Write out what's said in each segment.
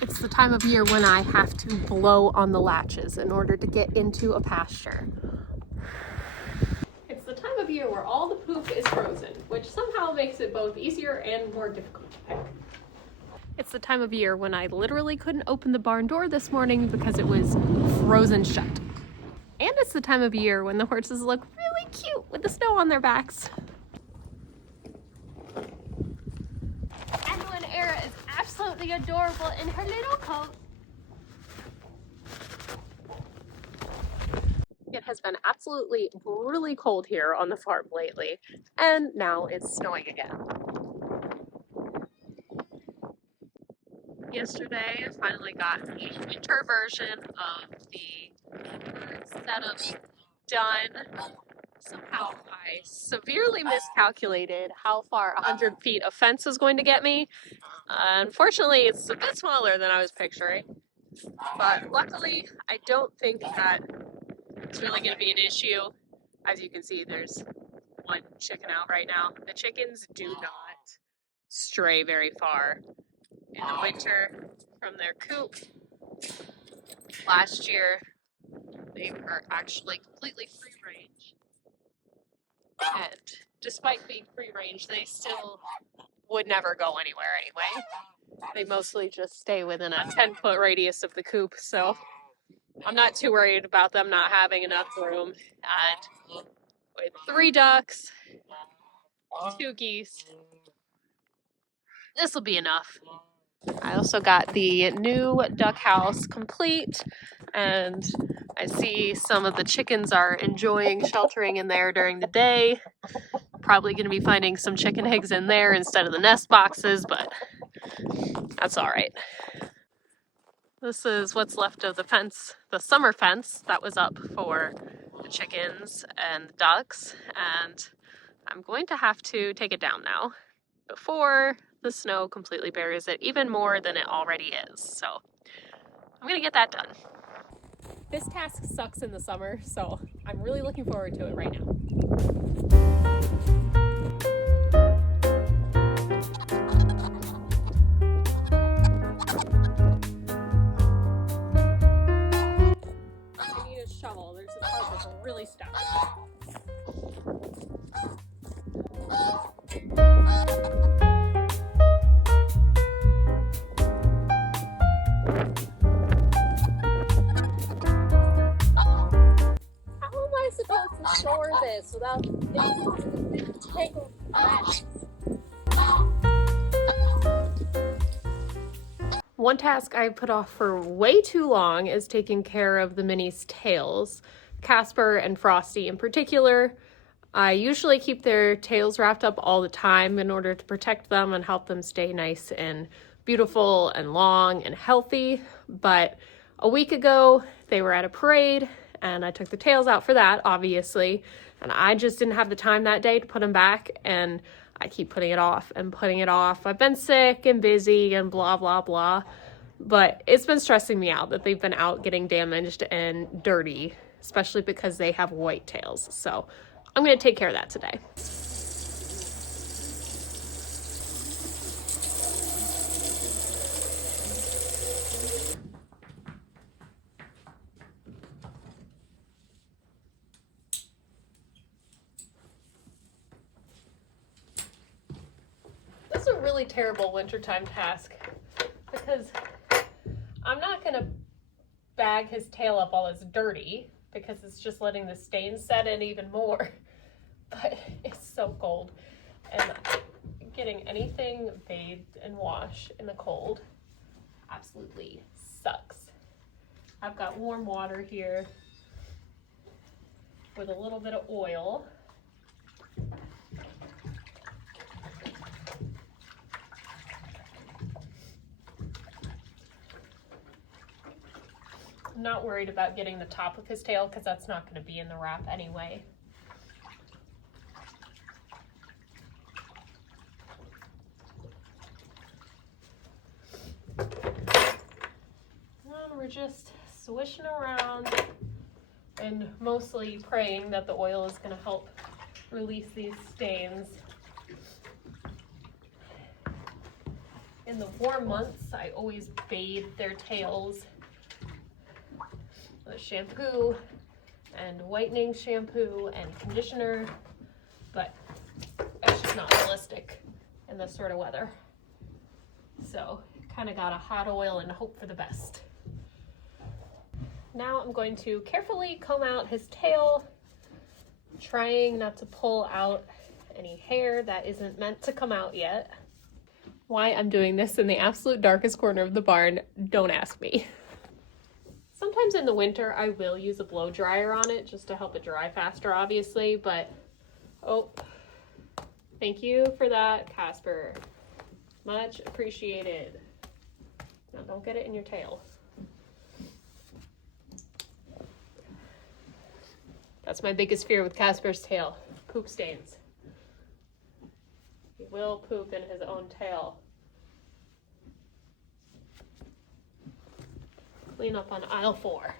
It's the time of year when I have to blow on the latches in order to get into a pasture. It's the time of year where all the poop is frozen, which somehow makes it both easier and more difficult to pick. It's the time of year when I literally couldn't open the barn door this morning because it was frozen shut. And it's the time of year when the horses look really cute with the snow on their backs. And when Era is absolutely adorable in her little coat. It has been absolutely brutally cold here on the farm lately, and now it's snowing again. Yesterday, I finally got the winter version of the setup done. Somehow I severely miscalculated how far 100 feet of fence is going to get me. Unfortunately, it's a bit smaller than I was picturing, but luckily I don't think that it's really going to be an issue. As you can see, there's one chicken out right now. The chickens do not stray very far in the winter from their coop. Last year, they were actually completely free range. And despite being free range, they still would never go anywhere anyway. They mostly just stay within a 10-foot radius of the coop, so I'm not too worried about them not having enough room. And with 3 ducks, 2 geese, this will be enough. I also got the new duck house complete, and I see some of the chickens are enjoying sheltering in there during the day. Probably going to be finding some chicken eggs in there instead of the nest boxes, but that's all right. This is what's left of the fence, the summer fence that was up for the chickens and the ducks, and I'm going to have to take it down now before the snow completely buries it, even more than it already is. So I'm gonna get that done. This task sucks in the summer, so I'm really looking forward to it right now. I need a shovel. There's a part that's really stuck. How am I supposed to store this without getting tangled mess? One task I put off for way too long is taking care of the minis' tails. Casper and Frosty in particular. I usually keep their tails wrapped up all the time in order to protect them and help them stay nice and beautiful and long and healthy. But a week ago, they were at a parade and I took the tails out for that, obviously. And I just didn't have the time that day to put them back, and I keep putting it off and putting it off. I've been sick and busy and blah, blah, blah. But it's been stressing me out that they've been out getting damaged and dirty, especially because they have white tails. So I'm going to take care of that today. This is a really terrible wintertime task because I'm not going to bag his tail up while it's dirty because it's just letting the stains set in even more. But it's so cold, and getting anything bathed and washed in the cold absolutely sucks. I've got warm water here with a little bit of oil. I'm not worried about getting the top of his tail because that's not going to be in the wrap anyway. And we're just swishing around and mostly praying that the oil is going to help release these stains. In In the warm months, I always bathe their tails with shampoo and whitening shampoo and conditioner, but that's just not realistic in this sort of weather. So kind of got a hot oil and hope for the best. Now I'm going to carefully comb out his tail, trying not to pull out any hair that isn't meant to come out yet. Why I'm doing this in the absolute darkest corner of the barn, don't ask me. Sometimes in the winter I will use a blow dryer on it just to help it dry faster, obviously, but oh, thank you for that, Casper. Much appreciated. Now don't get it in your tail. That's my biggest fear with Casper's tail, poop stains. He will poop in his own tail. Clean up on aisle 4.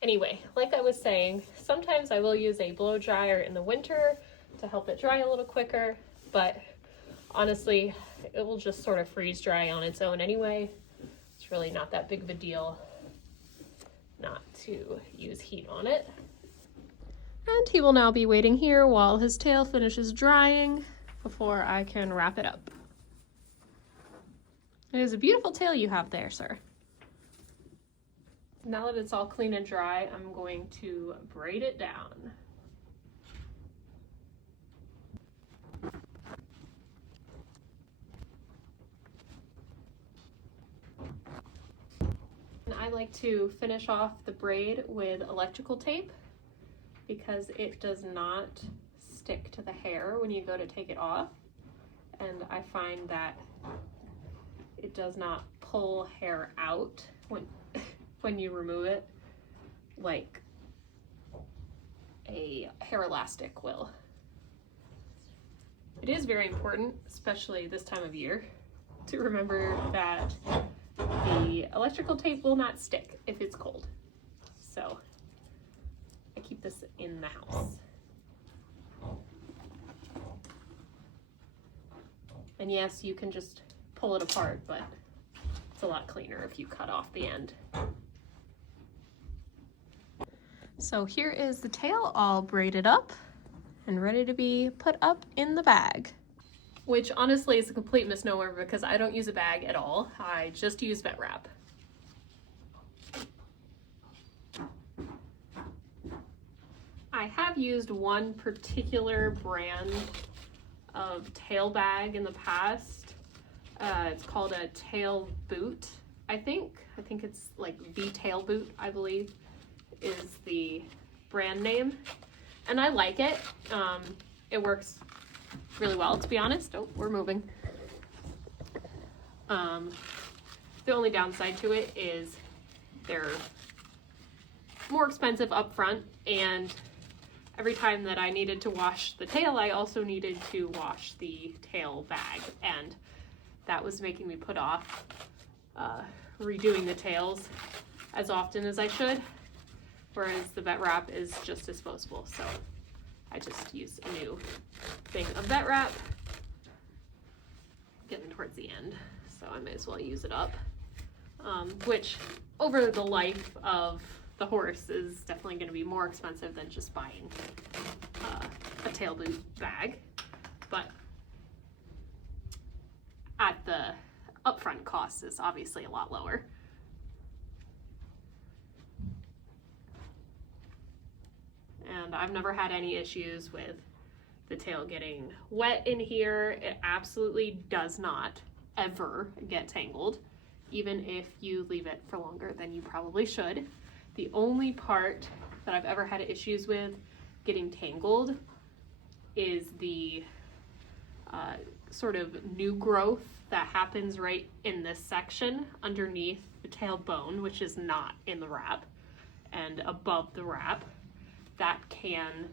Anyway, like I was saying, sometimes I will use a blow dryer in the winter to help it dry a little quicker, but honestly, it will just sort of freeze dry on its own anyway. It's really not that big of a deal not to use heat on it. And he will now be waiting here while his tail finishes drying before I can wrap it up. It is a beautiful tail you have there, sir. Now that it's all clean and dry, I'm going to braid it down. And I like to finish off the braid with electrical tape because it does not stick to the hair when you go to take it off. And I find that it does not pull hair out when you remove it like a hair elastic will. It is very important, especially this time of year, to remember that the electrical tape will not stick if it's cold. So I keep this in the house. And yes, you can just pull it apart, but it's a lot cleaner if you cut off the end. So here is the tail all braided up and ready to be put up in the bag. Which honestly is a complete misnomer because I don't use a bag at all. I just use vet wrap. I have used one particular brand of tail bag in the past. It's called a tail boot, I think. I think it's like the tail boot, I believe, is the brand name. And I like it. It works really well, to be honest. Oh, we're moving. The only downside to it is they're more expensive up front, and every time that I needed to wash the tail, I also needed to wash the tail bag, and that was making me put off redoing the tails as often as I should, whereas the vet wrap is just disposable, so I just use a new thing of vet wrap. Getting towards the end, so I may as well use it up, which over the life of the horse is definitely going to be more expensive than just buying a tail boot bag, but at the upfront cost is obviously a lot lower. And I've never had any issues with the tail getting wet in here. It absolutely does not ever get tangled, even if you leave it for longer than you probably should. The only part that I've ever had issues with getting tangled is the sort of new growth that happens right in this section underneath the tail bone, which is not in the wrap, and above the wrap. That can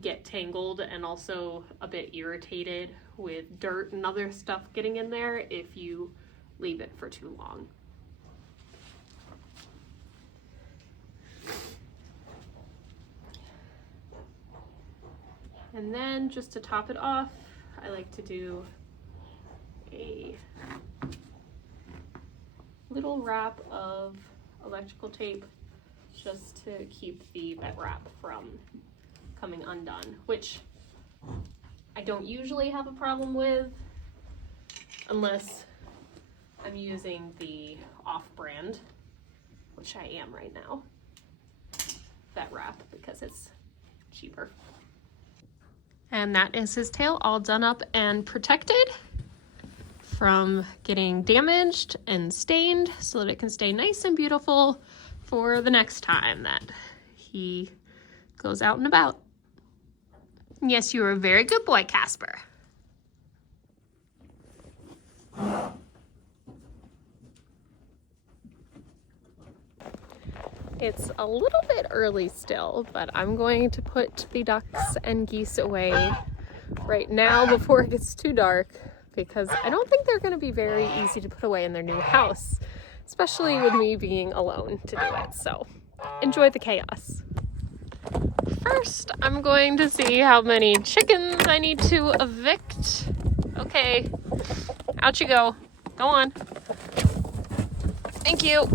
get tangled and also a bit irritated with dirt and other stuff getting in there if you leave it for too long. And then just to top it off, I like to do a little wrap of electrical tape just to keep the bed wrap from coming undone, which I don't usually have a problem with unless I'm using the off-brand, which I am right now, bed wrap, because it's cheaper. And that is his tail all done up and protected from getting damaged and stained so that it can stay nice and beautiful for the next time that he goes out and about. Yes, you are a very good boy, Casper. It's a little bit early still, but I'm going to put the ducks and geese away right now before it gets too dark, because I don't think they're going to be very easy to put away in their new house, especially with me being alone to do it. So enjoy the chaos. First, I'm going to see how many chickens I need to evict. Okay, out you go. Go on. Thank you.